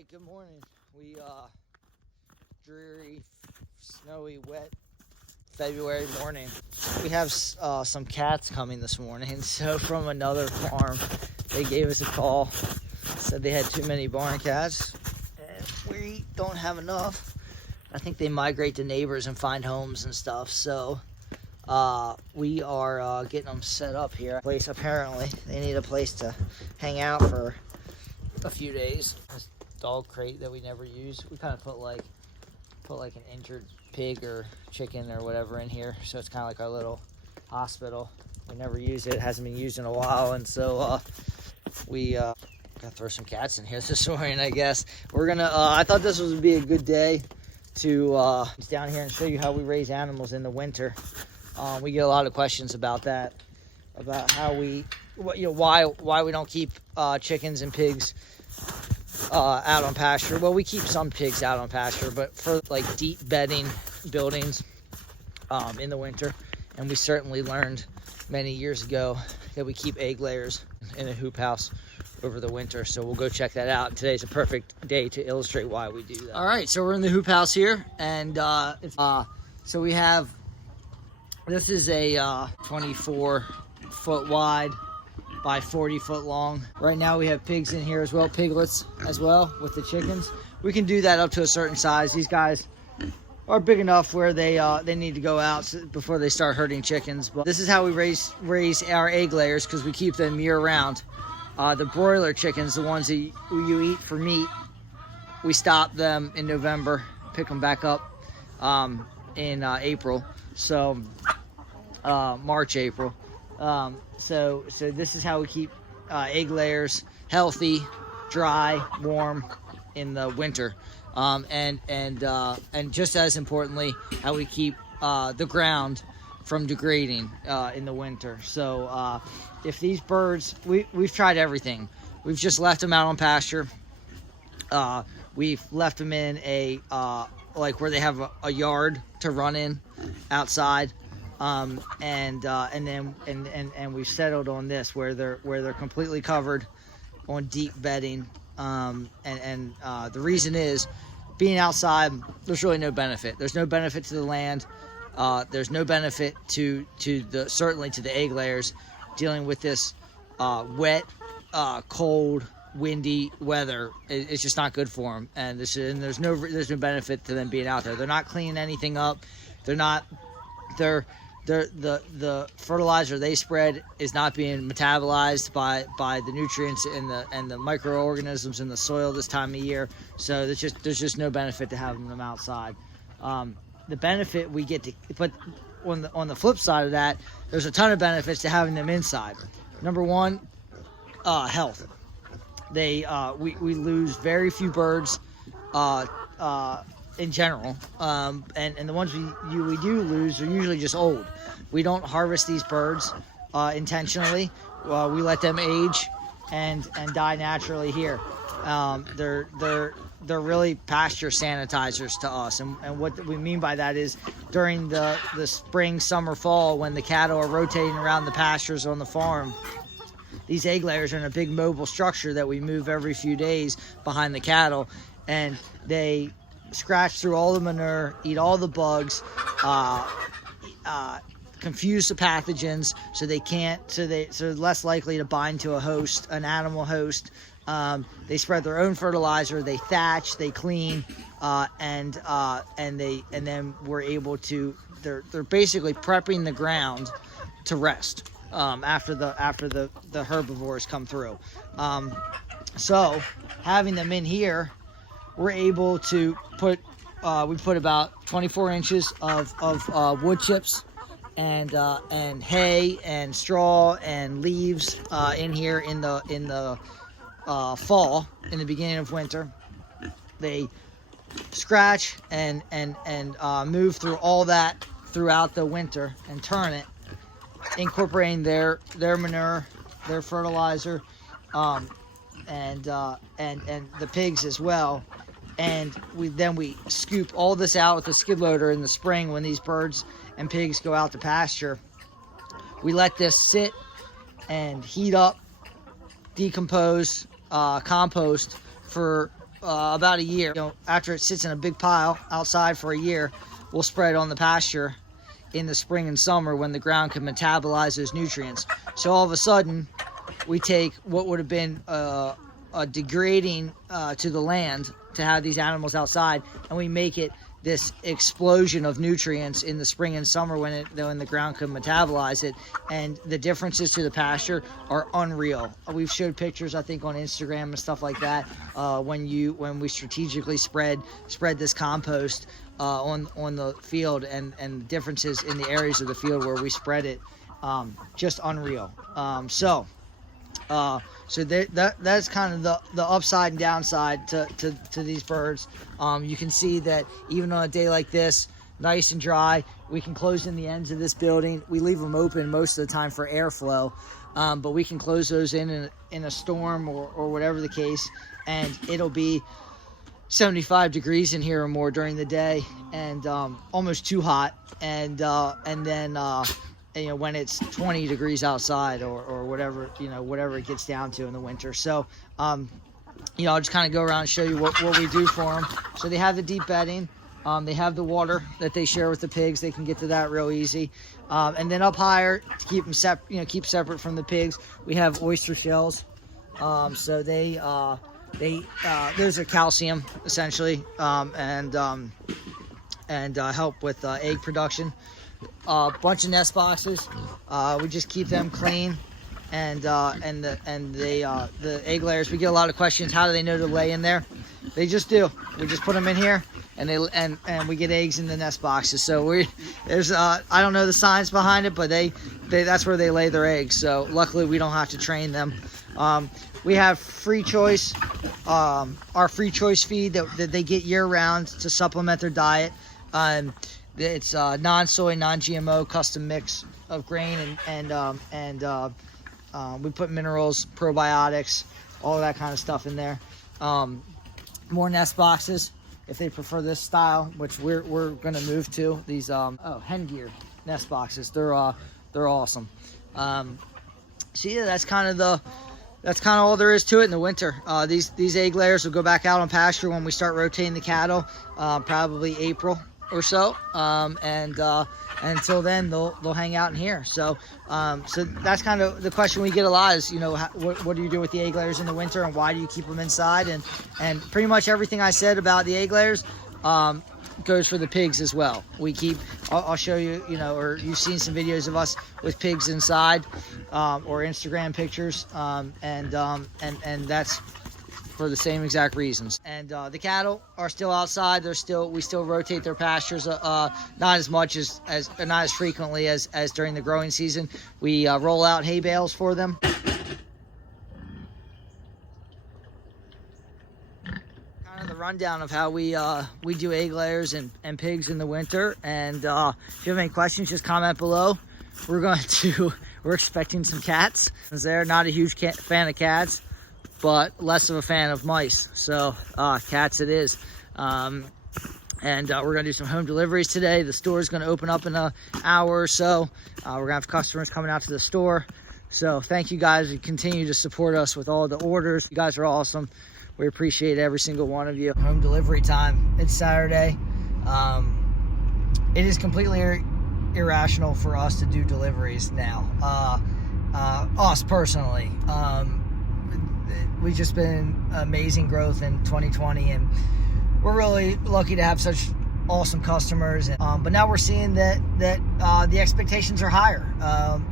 right, good morning. We dreary, snowy, wet February morning. We have some cats coming this morning. So from another farm, they gave us a call. Said they had too many barn cats, and we don't have enough. I think they migrate to neighbors and find homes and stuff. So we are getting them set up here. Place apparently they need a place to hang out for a few days. This dog crate that we never use, we kind of put like an injured pig or chicken or whatever in here, so it's kind of like our little hospital. We never use it. It hasn't been used in a while, and so we gotta throw some cats in here this morning. I guess we're gonna I thought this would be a good day to down here and show you how we raise animals in the winter. We get a lot of questions about that, about how we why we don't keep chickens and pigs out on pasture. Well, we keep some pigs out on pasture, but for like deep bedding buildings in the winter. And we certainly learned many years ago that we keep egg layers in a hoop house over the winter. So we'll go check that out. Today's a perfect day to illustrate why we do that. All right, so we're in the hoop house here, and so we have, this is a 24-foot wide by 40-foot long. Right now we have pigs in here as well, piglets as well with the chickens. We can do that up to a certain size. These guys are big enough where they need to go out before they start hurting chickens. But this is how we raise our egg layers, because we keep them year round. The broiler chickens, the ones that you eat for meat, we stop them in November, pick them back up in April. So March, April. So this is how we keep egg layers healthy, dry, warm in the winter, and just as importantly, how we keep the ground from degrading in the winter. So if these birds, we've tried everything. We've just left them out on pasture. We've left them in a like where they have a yard to run in outside. And we've settled on this where they're completely covered on deep bedding. The reason is, being outside, there's really no benefit. There's no benefit to the land. There's no benefit certainly to the egg layers dealing with this wet, cold, windy weather. It's just not good for them. And there's no benefit to them being out there. They're not cleaning anything up. The fertilizer they spread is not being metabolized by the nutrients and the microorganisms in the soil this time of year. So there's just no benefit to having them outside. The benefit we get to, but on the flip side of that, there's a ton of benefits to having them inside. Number one, health. We lose very few birds in general, and the ones we do lose are usually just old. We don't harvest these birds intentionally. We let them age and die naturally here. They're really pasture sanitizers to us, and what we mean by that is, during the spring, summer, fall, when the cattle are rotating around the pastures on the farm, these egg layers are in a big mobile structure that we move every few days behind the cattle, and they scratch through all the manure, eat all the bugs, confuse the pathogens, so they're less likely to bind to an animal host. They spread their own fertilizer, they thatch, they clean, and then we're able to. They're basically prepping the ground to rest after the herbivores come through. So having them in here, we're able to put about 24 inches of wood chips and hay and straw and leaves in here in the fall, in the beginning of winter. They scratch and move through all that throughout the winter and turn it, incorporating their manure, their fertilizer, and the pigs as well. And we scoop all this out with a skid loader in the spring when these birds and pigs go out to pasture. We let this sit and heat up, decompose, compost for about a year. After it sits in a big pile outside for a year, we'll spread on the pasture in the spring and summer when the ground can metabolize those nutrients. So all of a sudden, we take what would have been a degrading to the land to have these animals outside, and we make it this explosion of nutrients in the spring and summer when the ground can metabolize it. And the differences to the pasture are unreal. We've showed pictures, I think, on Instagram and stuff like that, when we strategically spread this compost on the field, and the differences in the areas of the field where we spread it, just unreal. So that's kind of the upside and downside to these birds. You can see that even on a day like this, nice and dry, we can close in the ends of this building. We leave them open most of the time for airflow, but we can close those in a storm or whatever the case, and it'll be 75 degrees in here or more during the day, and almost too hot, and then when it's 20 degrees outside or whatever, whatever it gets down to in the winter. So I'll just kind of go around and show you what we do for them. So they have the deep bedding, they have the water that they share with the pigs. They can get to that real easy, and then up higher, to keep them keep separate from the pigs, we have oyster shells. So those are calcium essentially, and help with egg production. Bunch of nest boxes. We just keep them clean, and the egg layers. We get a lot of questions. How do they know to lay in there? They just do. We just put them in here, and we get eggs in the nest boxes. So there's I don't know the science behind it, but they that's where they lay their eggs. So luckily we don't have to train them. We have free choice, our free choice feed that they get year round to supplement their diet. It's non-soy, non-GMO, custom mix of grain, and we put minerals, probiotics, all of that kind of stuff in there. More nest boxes if they prefer this style, which we're going to move to. These hen gear nest boxes. They're awesome. So yeah, that's kind of all there is to it in the winter. These egg layers will go back out on pasture when we start rotating the cattle, probably April or so, and until then they'll hang out in here. So that's kind of the question we get a lot is, what do you do with the egg layers in the winter, and why do you keep them inside? And pretty much everything I said about the egg layers goes for the pigs as well. I'll show you, or you've seen some videos of us with pigs inside, or Instagram pictures, and that's for the same exact reasons. And the cattle are still outside. We still rotate their pastures, not as much not as frequently as during the growing season. We roll out hay bales for them. Kind of the rundown of how we do egg layers and pigs in the winter. And if you have any questions, just comment below. We're expecting some cats. They're not a huge fan of cats, but less of a fan of mice. So cats it is. And we're gonna do some home deliveries today. The store is gonna open up in an hour or so. We're gonna have customers coming out to the store. So thank you guys. You continue to support us with all the orders. You guys are awesome. We appreciate every single one of you. Home delivery time. It's Saturday. It is completely irrational for us to do deliveries now. Us personally. We've just been amazing growth in 2020, and we're really lucky to have such awesome customers. But now we're seeing that the expectations are higher.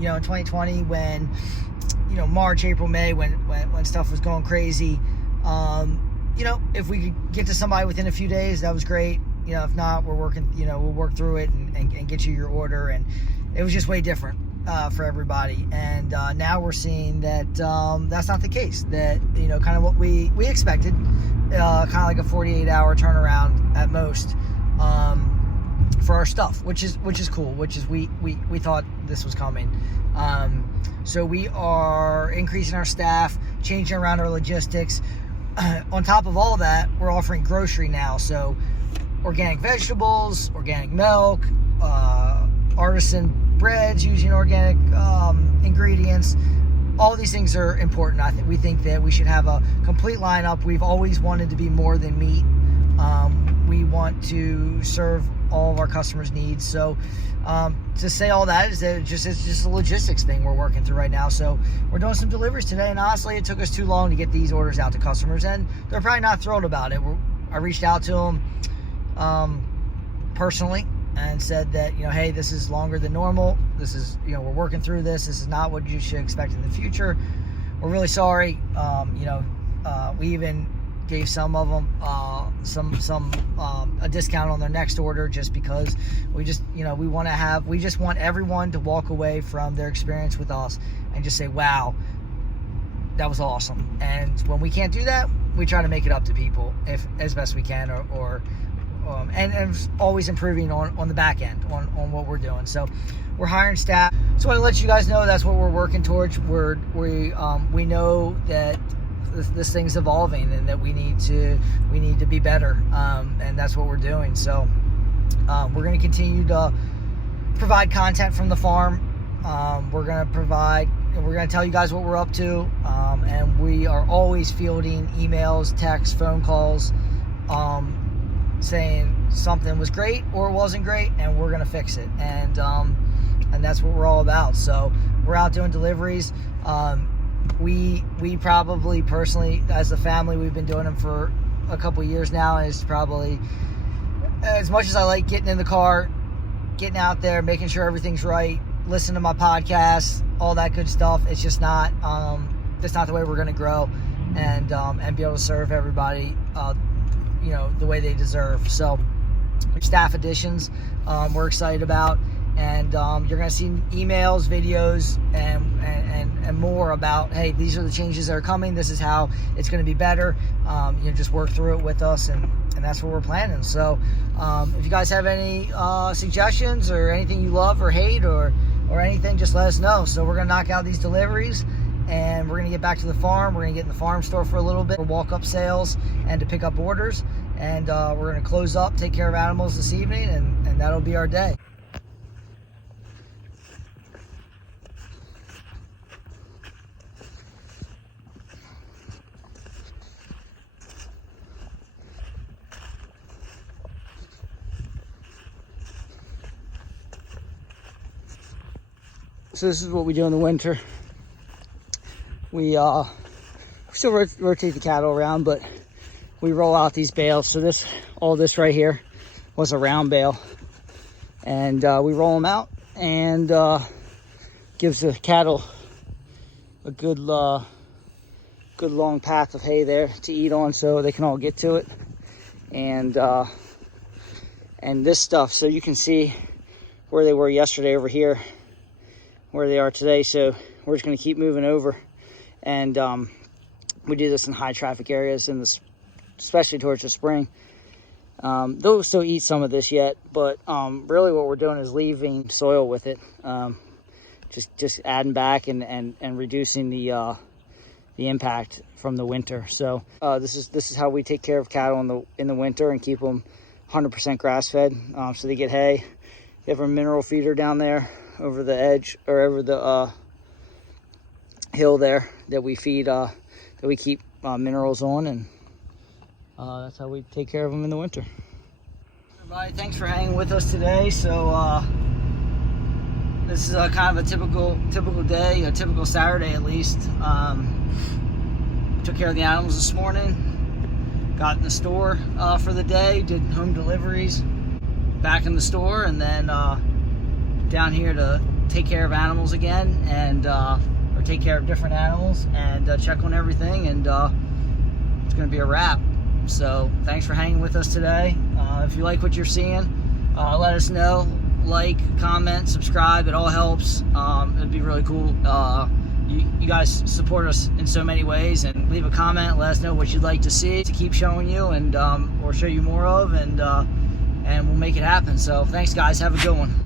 In 2020, when March, April, May, when stuff was going crazy, if we could get to somebody within a few days, that was great. If not, we're working. We'll work through it and get you your order. And it was just way different for everybody. And now we're seeing that that's not the case. That kind of what we expected, kind of like a 48-hour turnaround at most for our stuff, which is cool. Which is we thought this was coming. So we are increasing our staff, changing around our logistics. On top of all that, we're offering grocery now. So organic vegetables, organic milk, artisan breads using organic ingredients, all these things are important. We think that we should have a complete lineup. We've always wanted to be more than meat. We want to serve all of our customers' needs. So to say all that is that it's just a logistics thing we're working through right now. So we're doing some deliveries today, and honestly, it took us too long to get these orders out to customers, and they're probably not thrilled about it. I reached out to them personally and said that, hey, this is longer than normal. This is, we're working through this. This is not what you should expect in the future. We're really sorry. We even gave some of them a discount on their next order, just because we just want everyone to walk away from their experience with us and just say, wow, that was awesome. And when we can't do that, we try to make it up to people as best we can, and always improving on the back end on what we're doing. So we're hiring staff. So I want to let you guys know that's what we're working towards. We know that this thing's evolving, and that we need to be better, and that's what we're doing. So we're going to continue to provide content from the farm. We're going to tell you guys what we're up to, and we are always fielding emails, texts, phone calls, saying something was great or it wasn't great, and we're going to fix it. And that's what we're all about. So we're out doing deliveries. We probably personally, as a family, we've been doing them for a couple years now, and it's probably, as much as I like getting in the car, getting out there, making sure everything's right, listen to my podcast, all that good stuff, it's just not the way we're going to grow and be able to serve everybody the way they deserve. So staff additions we're excited about, and you're going to see emails, videos, and more about, hey, these are the changes that are coming, this is how it's going to be better. Just work through it with us, and that's what we're planning. So if you guys have any suggestions or anything you love or hate or anything, just let us know. So we're going to knock out these deliveries, and we're going to get back to the farm. We're going to get in the farm store for a little bit for walk-up sales and to pick up orders, and we're going to close up, take care of animals this evening, and that'll be our day. So this is what we do in the winter. We still rotate the cattle around, but we roll out these bales. So all this right here was a round bale, and we roll them out, and gives the cattle a good long path of hay there to eat on, so they can all get to it. And this stuff, so you can see where they were yesterday over here, where they are today. So we're just going to keep moving over, and we do this in high traffic areas, especially towards the spring. They'll still eat some of this yet, but really what we're doing is leaving soil with it, just adding back and reducing the impact from the winter. So this is how we take care of cattle in the winter and keep them 100% grass fed. So they get hay. We have a mineral feeder down there over the edge, or over the hill there, that we feed, that we keep minerals on, and that's how we take care of them in the winter. Everybody, thanks for hanging with us today. So this is kind of a typical day, a typical Saturday at least. Took care of the animals this morning, got in the store for the day, did home deliveries, back in the store, and then down here to take care of animals again, and or take care of different animals, and check on everything, and it's going to be a wrap. So thanks for hanging with us today. If you like what you're seeing, let us know. Like, comment, subscribe, it all helps. It'd be really cool. You guys support us in so many ways, and leave a comment, let us know what you'd like to see to keep showing you, and or show you more of, and we'll make it happen. So thanks guys, have a good one.